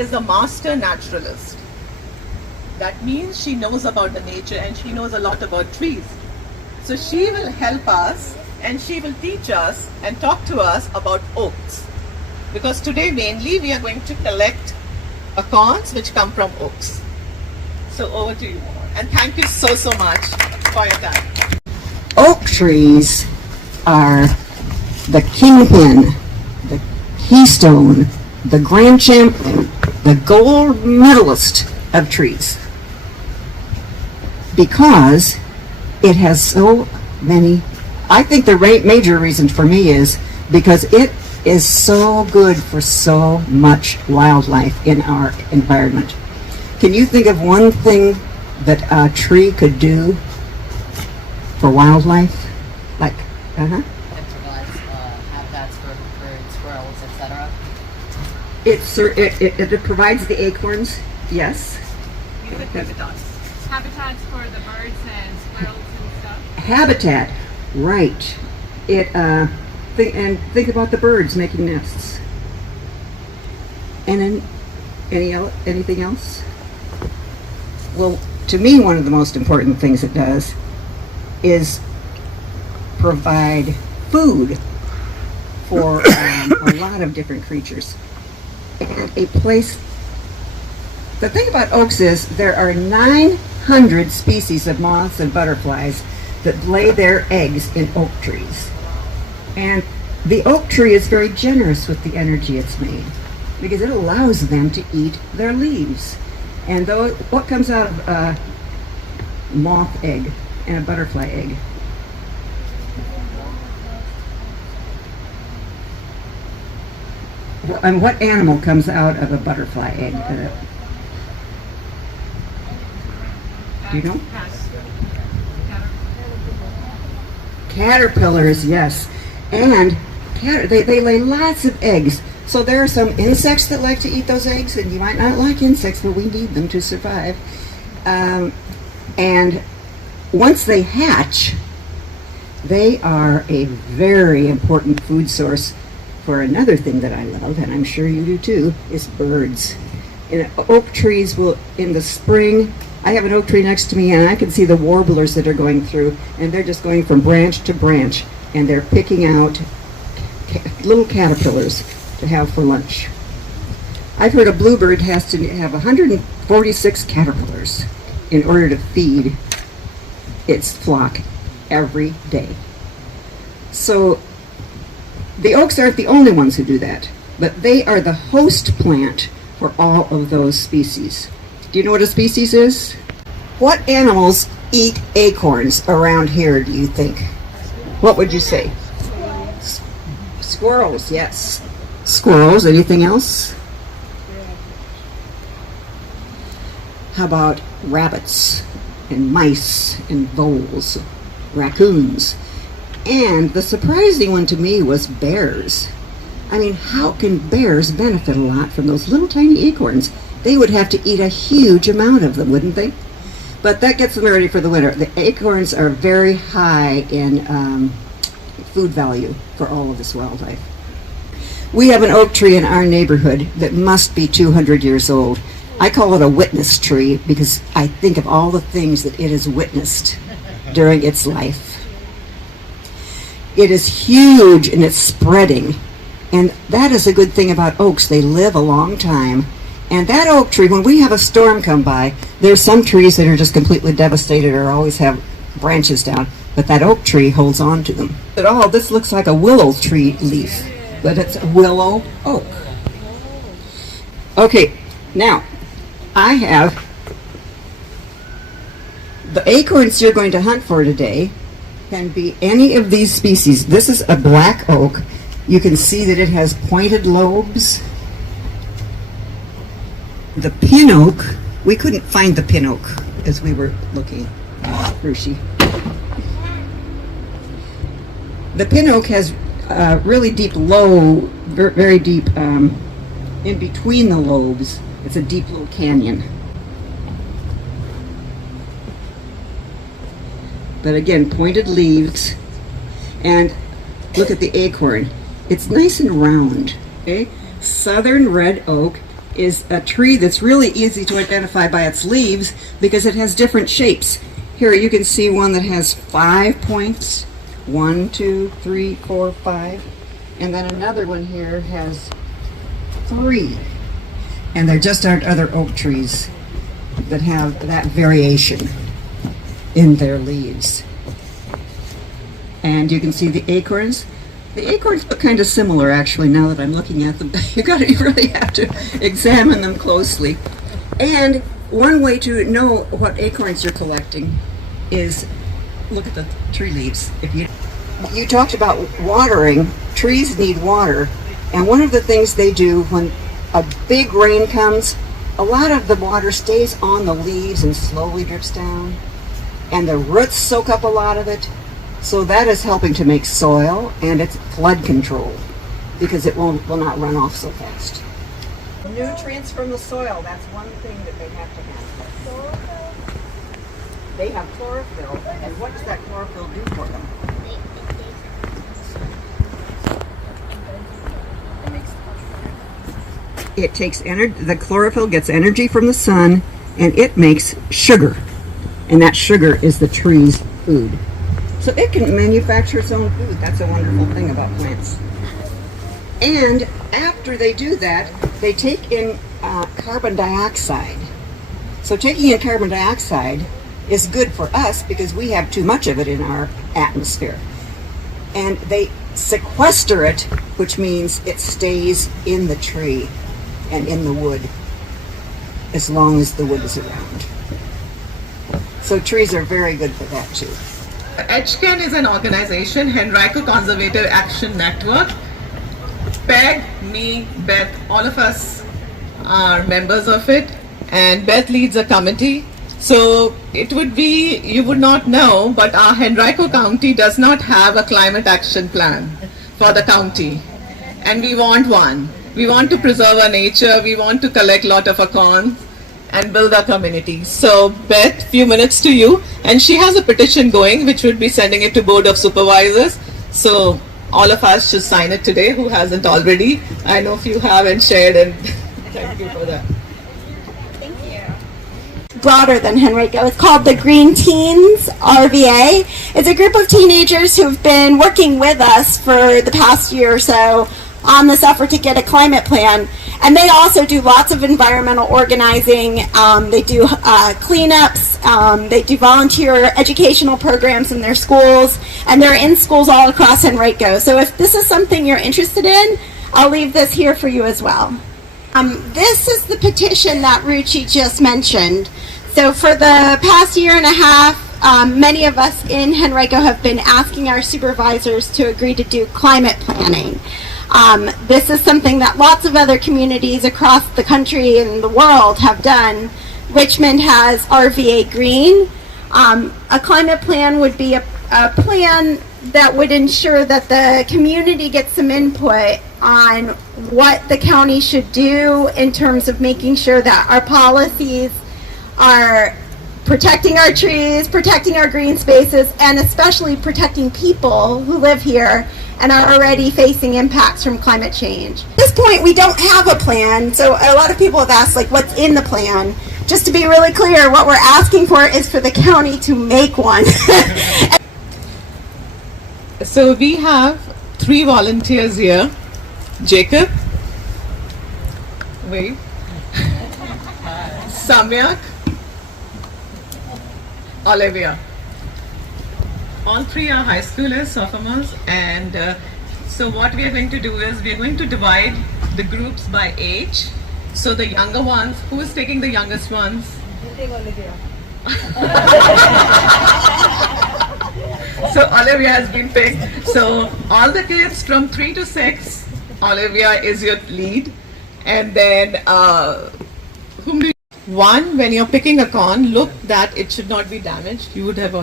is a master naturalist. That means she knows about the nature and she knows a lot about trees. So she will help us and she will teach us and talk to us about oaks. Because today mainly we are going to collect acorns which come from oaks. So over to you. And thank you so much for your time. Oak trees are the kingpin, the keystone, the grand champion, the gold medalist of trees. Because it has so many, I think the major reason for me is because it is so good for so much wildlife in our environment. Can you think of one thing that a tree could do for wildlife? Like, It provides habitats for birds, squirrels, etc. It provides the acorns, yes. Habitats for the birds and squirrels and stuff. Habitat, right. Think about the birds making nests. And then anything else? Well, to me, one of the most important things it does is provide food for a lot of different creatures. And a place. The thing about oaks is there are 900 species of moths and butterflies that lay their eggs in oak trees. And the oak tree is very generous with the energy it's made because it allows them to eat their leaves. And what comes out of a moth egg and a butterfly egg? And what animal comes out of a butterfly egg? Do you know? Caterpillars, yes. And they lay lots of eggs. So there are some insects that like to eat those eggs, and you might not like insects, but we need them to survive. And once they hatch, they are a very important food source for another thing that I love, and I'm sure you do too, is birds. Oak trees will, in the spring, I have an oak tree next to me and I can see the warblers that are going through, and they're just going from branch to branch, and they're picking out little caterpillars to have for lunch. I've heard a bluebird has to have 146 caterpillars in order to feed its flock every day. So the oaks aren't the only ones who do that, but they are the host plant for all of those species. Do you know what a species is? What animals eat acorns around here, do you think? What would you say? Squirrels, yes. Squirrels, anything else? How about rabbits and mice and voles, raccoons? And the surprising one to me was bears. I mean, how can bears benefit a lot from those little tiny acorns? They would have to eat a huge amount of them, wouldn't they? But that gets them ready for the winter. The acorns are very high in food value for all of this wildlife. We have an oak tree in our neighborhood that must be 200 years old. I call it a witness tree because I think of all the things that it has witnessed during its life. It is huge and it's spreading. And that is a good thing about oaks. They live a long time. And that oak tree, when we have a storm come by, there's some trees that are just completely devastated or always have branches down, but that oak tree holds on to them. This looks like a willow tree leaf, but it's a willow oak. Okay, now, I have the acorns you're going to hunt for today can be any of these species. This is a black oak. You can see that it has pointed lobes. The pin oak, we couldn't find the pin oak as we were looking. Where is she? The pin oak has really deep very deep in between the lobes. It's a deep little canyon. But again, pointed leaves. And look at the acorn. It's nice and round. Okay? Southern red oak. is a tree that's really easy to identify by its leaves because it has different shapes. Here you can see one that has 5 points. 1, 2, 3, 4, 5. And then another one here has 3. And there just aren't other oak trees that have that variation in their leaves. And you can see the acorns. The acorns look kind of similar, actually, now that I'm looking at them. You really have to examine them closely. And one way to know what acorns you're collecting is look at the tree leaves. You talked about watering. Trees need water, and one of the things they do when a big rain comes, a lot of the water stays on the leaves and slowly drips down, and the roots soak up a lot of it. So that is helping to make soil, and it's flood control because it will not run off so fast. Nutrients from the soil, that's one thing that they have to have. They have chlorophyll, and what does that chlorophyll do for them? It takes energy, the chlorophyll gets energy from the sun, and it makes sugar. And that sugar is the tree's food. So it can manufacture its own food. That's a wonderful thing about plants. And after they do that, they take in carbon dioxide. So taking in carbon dioxide is good for us because we have too much of it in our atmosphere. And they sequester it, which means it stays in the tree and in the wood as long as the wood is around. So trees are very good for that too. HCAN is an organization, Henrico Conservative Action Network. Peg, me, Beth, all of us are members of it, and Beth leads a committee. So it would be, you would not know, but our Henrico County does not have a climate action plan for the county, and we want one. We want to preserve our nature, we want to collect a lot of acorns and build our community. So Beth, few minutes to you, and she has a petition going which would be sending it to Board of Supervisors. So all of us should sign it today who hasn't already. I know few haven't shared, and thank you for that. Broader than Henrico. It's called the Green Teens RVA. It's a group of teenagers who've been working with us for the past year or so on this effort to get a climate plan. And they also do lots of environmental organizing. They do cleanups. They do volunteer educational programs in their schools. And they're in schools all across Henrico. So if this is something you're interested in, I'll leave this here for you as well. This is the petition that Ruchi just mentioned. So for the past year and a half, many of us in Henrico have been asking our supervisors to agree to do climate planning. This is something that lots of other communities across the country and the world have done. Richmond has RVA Green. A climate plan would be a plan that would ensure that the community gets some input on what the county should do in terms of making sure that our policies are protecting our trees, protecting our green spaces, and especially protecting people who live here and are already facing impacts from climate change. At this point, we don't have a plan, so a lot of people have asked, like, what's in the plan? Just to be really clear, what we're asking for is for the county to make one. So we have 3 volunteers here. Jacob, wait, Samyak, Olivia. All 3 are high schoolers, sophomores, and so what we are going to do is we are going to divide the groups by age. So the younger ones, who is taking the youngest ones? Olivia. So Olivia has been picked. So all the kids from 3 to 6, Olivia is your lead. And then whom do you? One, when you're picking a corn, look that it should not be damaged. You would have already